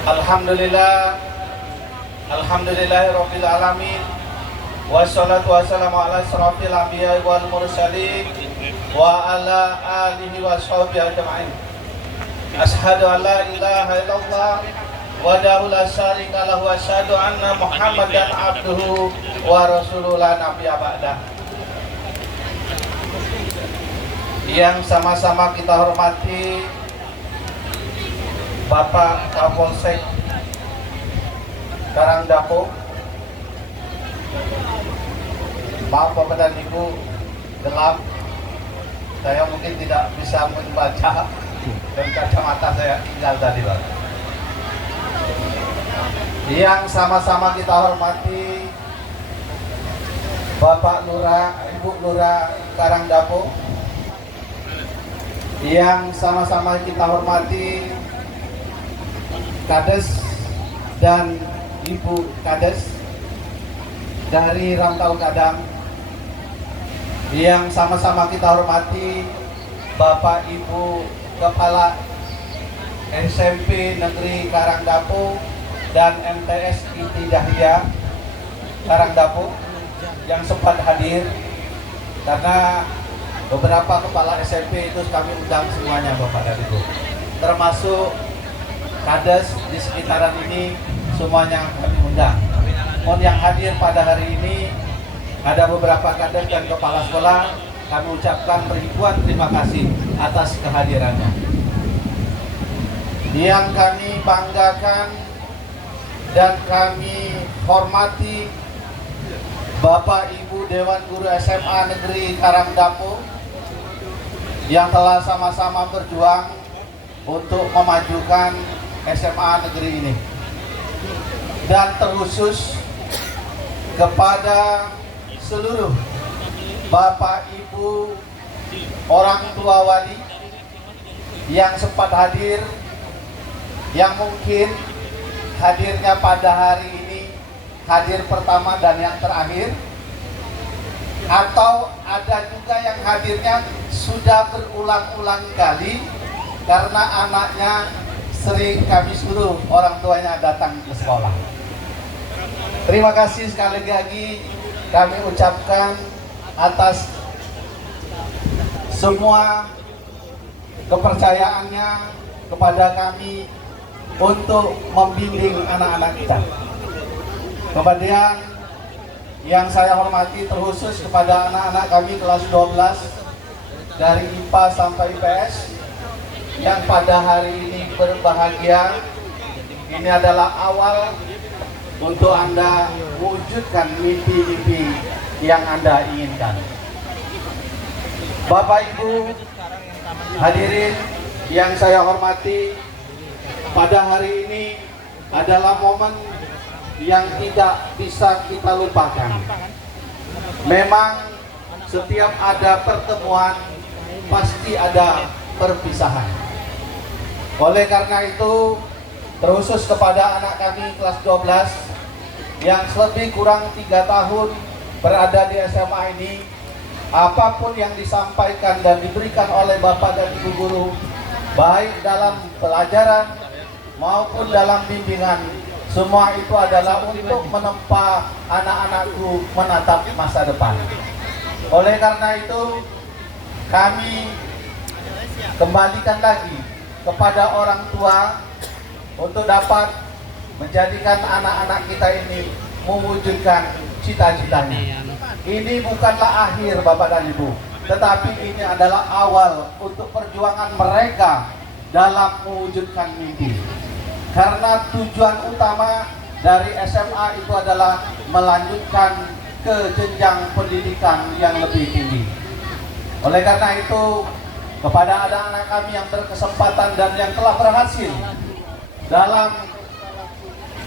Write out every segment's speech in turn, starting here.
Alhamdulillah, alhamdulillahirabbil alamin. Wassalatu wassalamu ala asrofil anbiya wal mursalin wa ala alihi wa sahbihi ajma'in. Asyhadu an la ilaha illallah wahdahu la syarika lahu wa asyhadu anna Muhammadan abduhu wa rasuluhu la nabiyya ba'dah. Yang sama-sama kita hormati Bapak Kapolsek Karangdapo, maaf Bapak dan Ibu, gelap, saya mungkin tidak bisa membaca dan kacamata saya tinggal tadi Pak. Yang sama-sama kita hormati Bapak Lurah, Ibu Lurah Karangdapo, yang sama-sama kita hormati Kades dan Ibu Kades dari Rantau Kadang, yang sama-sama kita hormati Bapak Ibu Kepala SMP Negeri Karangdapo dan MTS Ibtidaiyah Karangdapo yang sempat hadir, karena beberapa kepala SMP itu kami undang semuanya Bapak dan Ibu, termasuk Kades di sekitaran ini semuanya kami undang. Mohon yang hadir pada hari ini ada beberapa kades dan kepala sekolah, kami ucapkan ribuan terima kasih atas kehadirannya. Yang kami banggakan dan kami hormati Bapak Ibu Dewan Guru SMA Negeri Karangdapo yang telah sama-sama berjuang untuk memajukan SMA negeri ini, dan terkhusus kepada seluruh Bapak Ibu orang tua wali yang sempat hadir, yang mungkin hadirnya pada hari ini hadir pertama dan yang terakhir, atau ada juga yang hadirnya sudah berulang-ulang kali karena anaknya sering kami suruh orang tuanya datang ke sekolah. Terima kasih sekali lagi kami ucapkan atas semua kepercayaannya kepada kami untuk membimbing anak-anak kita. Kemudian yang saya hormati terkhusus kepada anak-anak kami kelas 12 dari IPA sampai IPS yang pada hari ini berbahagia. Ini adalah awal untuk Anda wujudkan mimpi-mimpi yang Anda inginkan. Bapak Ibu hadirin yang saya hormati, pada hari ini adalah momen yang tidak bisa kita lupakan. Memang setiap ada pertemuan pasti ada perpisahan. Oleh karena itu, terkhusus kepada anak kami kelas 12 yang lebih kurang 3 tahun berada di SMA ini, apapun yang disampaikan dan diberikan oleh Bapak dan Ibu guru, baik dalam pelajaran maupun dalam bimbingan, semua itu adalah untuk menempa anak-anakku menatap masa depan. Oleh karena itu, kami kembalikan lagi kepada orang tua untuk dapat menjadikan anak-anak kita ini mewujudkan cita-citanya. Ini bukanlah akhir Bapak dan Ibu, tetapi ini adalah awal untuk perjuangan mereka dalam mewujudkan mimpi. Karena tujuan utama dari SMA itu adalah melanjutkan ke jenjang pendidikan yang lebih tinggi. Oleh karena itu, kepada anak-anak kami yang berkesempatan dan yang telah berhasil dalam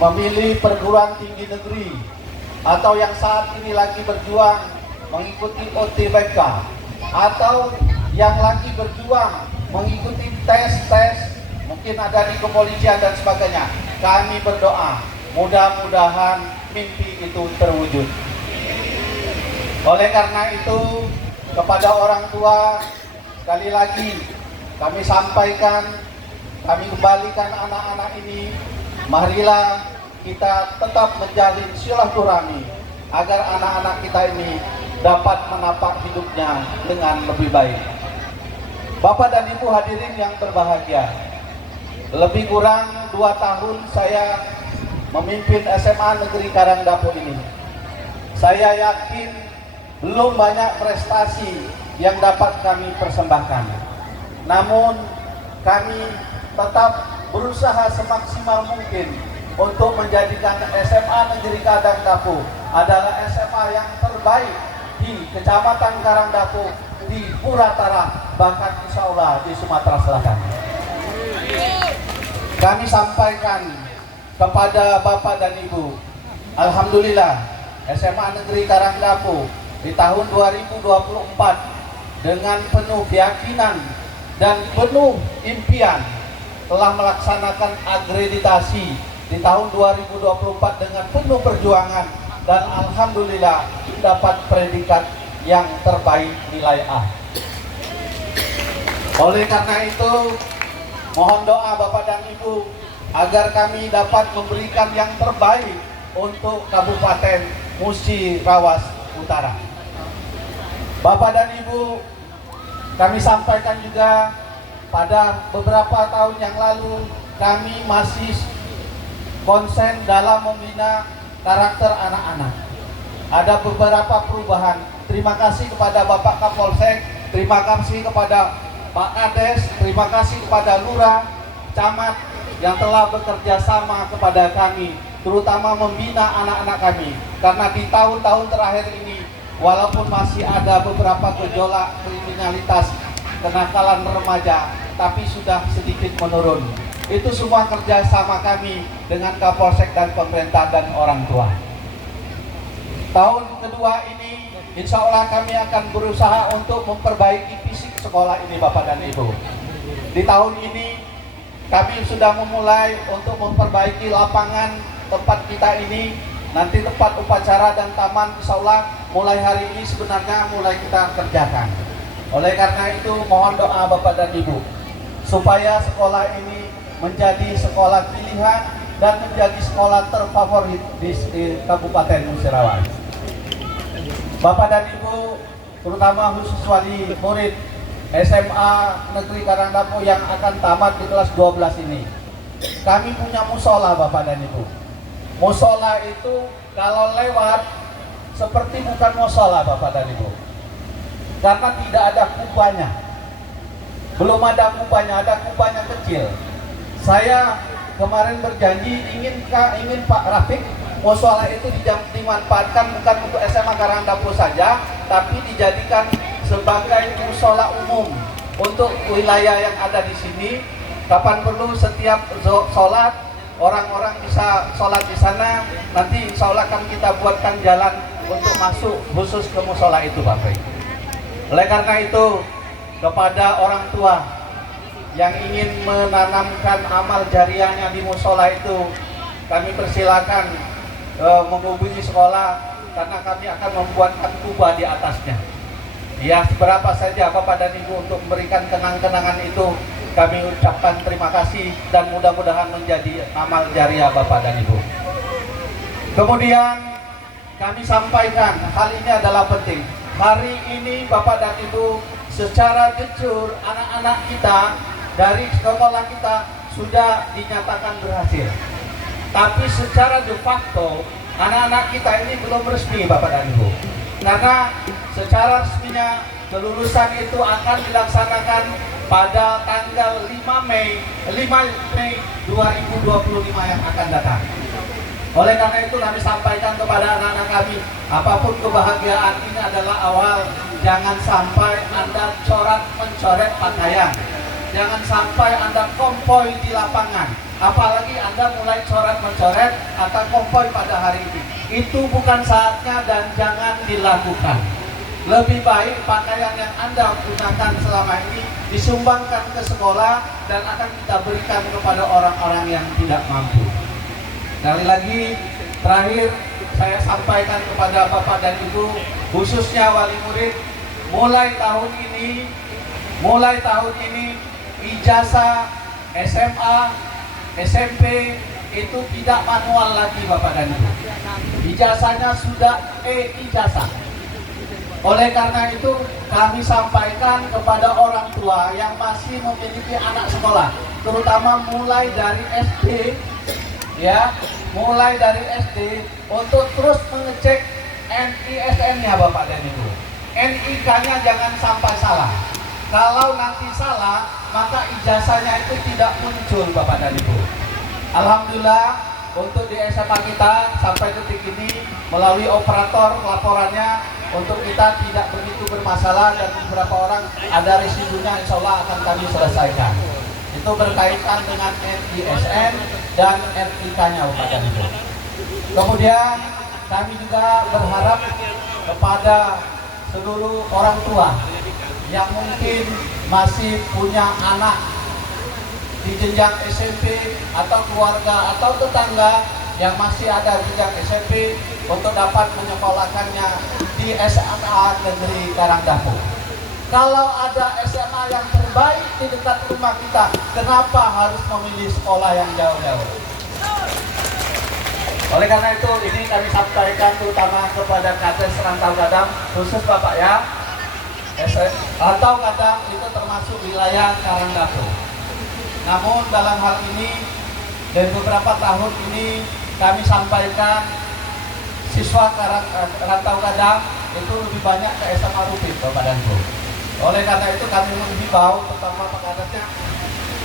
memilih perguruan tinggi negeri, atau yang saat ini lagi berjuang mengikuti UTBK, atau yang lagi berjuang mengikuti tes-tes, mungkin ada di kepolisian dan sebagainya, kami berdoa mudah-mudahan mimpi itu terwujud. Oleh karena itu, kepada orang tua, sekali lagi kami sampaikan, kami kembalikan anak-anak ini marilah kita tetap menjalin silaturahmi agar anak-anak kita ini dapat menapak hidupnya dengan lebih baik. Bapak dan Ibu hadirin yang berbahagia, lebih kurang 2 tahun saya memimpin SMA Negeri Karangdapu ini. Saya yakin belum banyak prestasi yang dapat kami persembahkan. Namun kami tetap berusaha semaksimal mungkin untuk menjadikan SMA Negeri Karangdapu adalah SMA yang terbaik di Kecamatan Karangdapu, di Puratara, bahkan insya Allah di Sumatera Selatan. Kami sampaikan kepada Bapak dan Ibu, alhamdulillah SMA Negeri Karangdapu di tahun 2024 dengan penuh keyakinan dan penuh impian telah melaksanakan akreditasi di tahun 2024 dengan penuh perjuangan, dan alhamdulillah dapat predikat yang terbaik nilai A. Oleh karena itu, mohon doa Bapak dan Ibu agar kami dapat memberikan yang terbaik untuk Kabupaten Musirawas Utara. Bapak dan Ibu, kami sampaikan juga pada beberapa tahun yang lalu kami masih konsen dalam membina karakter anak-anak. Ada beberapa perubahan. Terima kasih kepada Bapak Kapolsek, terima kasih kepada Pak Kades, terima kasih kepada Lurah, Camat yang telah bekerja sama kepada kami, terutama membina anak-anak kami. Karena di tahun-tahun terakhir ini, walaupun masih ada beberapa gejolak kriminalitas, kenakalan remaja, tapi sudah sedikit menurun. Itu semua kerjasama kami dengan Kapolsek dan pemerintah dan orang tua. Tahun kedua ini, insya Allah kami akan berusaha untuk memperbaiki fisik sekolah ini Bapak dan Ibu. Di tahun ini, kami sudah memulai untuk memperbaiki lapangan tempat kita ini. Nanti tempat upacara dan taman, insya Allah mulai hari ini sebenarnya mulai kita kerjakan. Oleh karena itu, mohon doa Bapak dan Ibu, supaya sekolah ini menjadi sekolah pilihan dan menjadi sekolah terfavorit di Kabupaten Musirawas. Bapak dan Ibu, terutama khusus wali murid SMA Negeri Karangdapu yang akan tamat di kelas 12 ini, kami punya musola Bapak dan Ibu. Musola itu kalau lewat seperti bukan musola Bapak dan Ibu, karena tidak ada kubahnya. Belum ada kubahnya, ada kubahnya kecil. Saya kemarin berjanji ingin Pak Rafiq musola itu dimanfaatkan bukan untuk SMA Karangdapu saja, tapi dijadikan sebagai musola umum untuk wilayah yang ada di sini. Kapan perlu setiap sholat orang-orang bisa sholat di sana. Nanti insya Allah akan kita buatkan jalan untuk masuk khusus ke musola itu Bapak. Oleh karena itu, kepada orang tua yang ingin menanamkan amal jariahnya di musola itu, kami persilakan menghubungi sekolah, karena kami akan membuatkan kubah di atasnya. Ya, seberapa saja Bapak dan Ibu untuk memberikan kenang-kenangan itu, kami ucapkan terima kasih dan mudah-mudahan menjadi amal jariah Bapak dan Ibu. Kemudian kami sampaikan, hal ini adalah penting. Hari ini Bapak dan Ibu, secara jujur anak-anak kita dari sekolah kita sudah dinyatakan berhasil. Tapi secara de facto anak-anak kita ini belum resmi Bapak dan Ibu. Karena secara resminya kelulusan itu akan dilaksanakan pada tanggal 5 Mei 2025 yang akan datang. Oleh karena itu kami sampaikan kepada anak-anak kami, apapun kebahagiaan ini adalah awal. Jangan sampai Anda mencoret pakaian. Jangan sampai Anda kompoi di lapangan. Apalagi Anda mulai coret-mencoret atau kompoi pada hari ini. Itu bukan saatnya dan jangan dilakukan. Lebih baik pakaian yang Anda gunakan selama ini disumbangkan ke sekolah dan akan kita berikan kepada orang-orang yang tidak mampu. Sekali lagi, terakhir saya sampaikan kepada Bapak dan Ibu, khususnya wali murid, mulai tahun ini ijazah SMA, SMP itu tidak manual lagi Bapak dan Ibu. Ijazahnya sudah e-ijazah. Oleh karena itu kami sampaikan kepada orang tua yang masih memiliki anak sekolah, terutama mulai dari SD, ya, mulai dari SD untuk terus mengecek NISN-nya Bapak dan Ibu. NIK-nya jangan sampai salah. Kalau nanti salah, maka ijazahnya itu tidak muncul Bapak dan Ibu. Alhamdulillah untuk di SMA kita sampai detik ini melalui operator laporannya untuk kita tidak begitu bermasalah dan beberapa orang ada residunya, insya Allah akan kami selesaikan. Itu berkaitan dengan NISN dan NIK-nya Bapak dan Ibu. Kemudian kami juga berharap kepada seluruh orang tua yang mungkin masih punya anak di jenjang SMP atau keluarga atau tetangga yang masih ada di jenjang SMP untuk dapat menyekolahkannya di SMA Negeri Karangdapu. Kalau ada SMA yang terbaik di dekat rumah kita, kenapa harus memilih sekolah yang jauh-jauh? Oleh karena itu ini kami sampaikan terutama kepada Kades Rantau Gadang, khusus Bapak ya. Rantau Gadang itu termasuk wilayah Karangdapu. Namun dalam hal ini dari beberapa tahun ini kami sampaikan siswa Rantau Gadang itu lebih banyak ke SMA Rupit Bapak dan Ibu. Oleh karena itu kami menghimbau terutama Pak Kadesnya,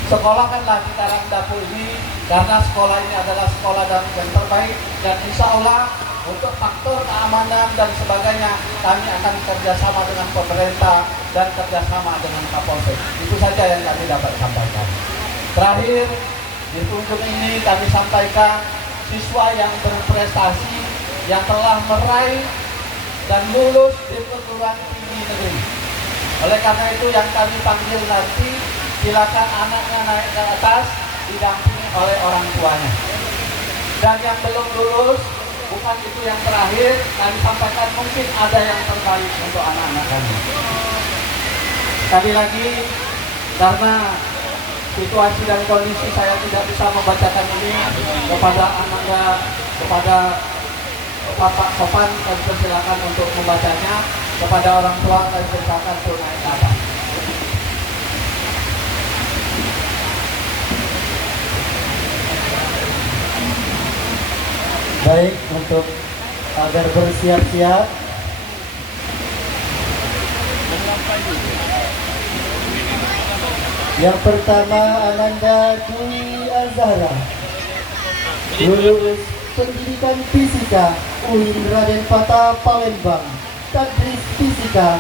sekolahkanlah di Karangdapu ini karena sekolah ini adalah sekolah yang terbaik dan insya Allah untuk faktor keamanan dan sebagainya kami akan kerjasama dengan pemerintah dan kerjasama dengan Kapolsek. Itu saja yang kami dapat sampaikan. Terakhir, di kunjung ini kami sampaikan siswa yang berprestasi yang telah meraih dan lulus di perguruan tinggi negeri. Oleh karena itu yang kami panggil nanti, silakan anaknya naik ke atas didampingi oleh orang tuanya. Dan yang belum lulus, bukan itu yang terakhir, kami sampaikan mungkin ada yang terbaik untuk anak-anak kami. Sekali lagi, karena situasi dan kondisi saya tidak bisa membacakan ini kepada Ananda, kepada Bapak Sofan, kami persilakan untuk membacanya. Kepada orang tua kami persilakan untuk naik ke atas. Baik, untuk agar bersiap-siap, yang pertama Ananda Dwi Azhara, lulus pendidikan fisika UIN Raden Patah Palembang, tadris fisika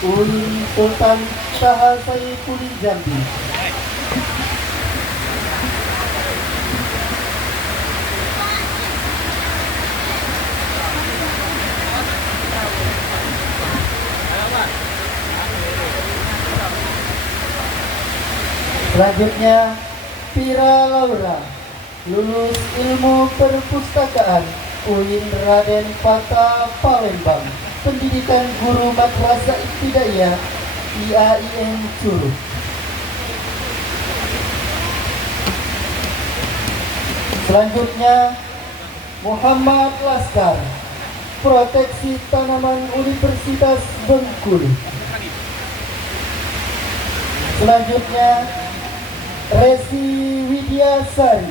UIN Sultan Taha Saifuddin Jambi. Selanjutnya Pira Laura, lulus ilmu perpustakaan UIN Raden Patah Palembang, pendidikan guru madrasah ibtidaiyah IAIN Curug. Selanjutnya Muhammad Laskar, proteksi tanaman Universitas Bengkulu. Selanjutnya Resi Widyasari,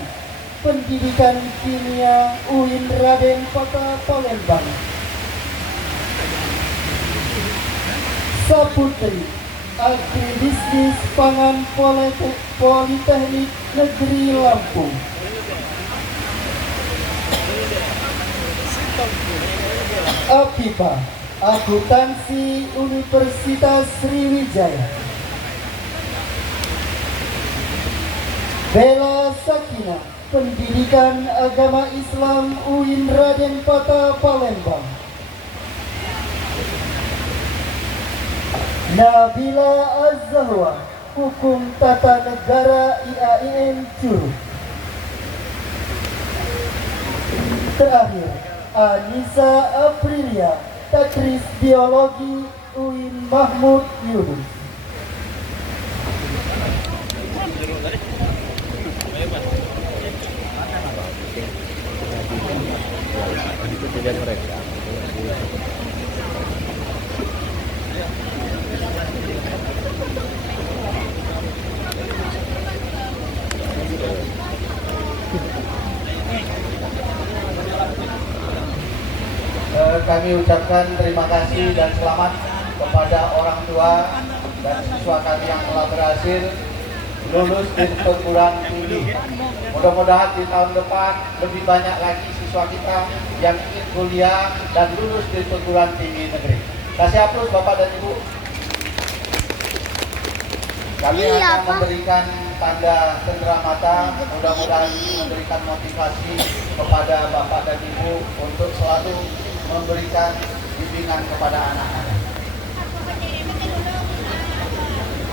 pendidikan kimia UIN Raden Patah Palembang. Saputri, agribisnis pangan Politeknik Negeri Lampung. Apipa, akuntansi Universitas Sriwijaya. Bella Sakina, pendidikan agama Islam UIN Raden Patah Palembang. Nabila Az-Zahwa, hukum tata negara IAIN Curug. Terakhir, Anissa Aprilia, tadris biologi UIN Mahmud Yunus. bagian mereka. Kami ucapkan terima kasih dan selamat kepada orang tua dan siswa kami yang telah berhasil lulus di perguruan tinggi. Mudah-mudahan di tahun depan lebih banyak lagi siswa kita yang ingin kuliah dan lulus di perguruan tinggi negeri. Kasih aplaus Bapak dan Ibu. Kami akan memberikan tanda cendera mata, mudah-mudahan memberikan motivasi kepada Bapak dan Ibu untuk selalu memberikan bimbingan kepada anak-anak.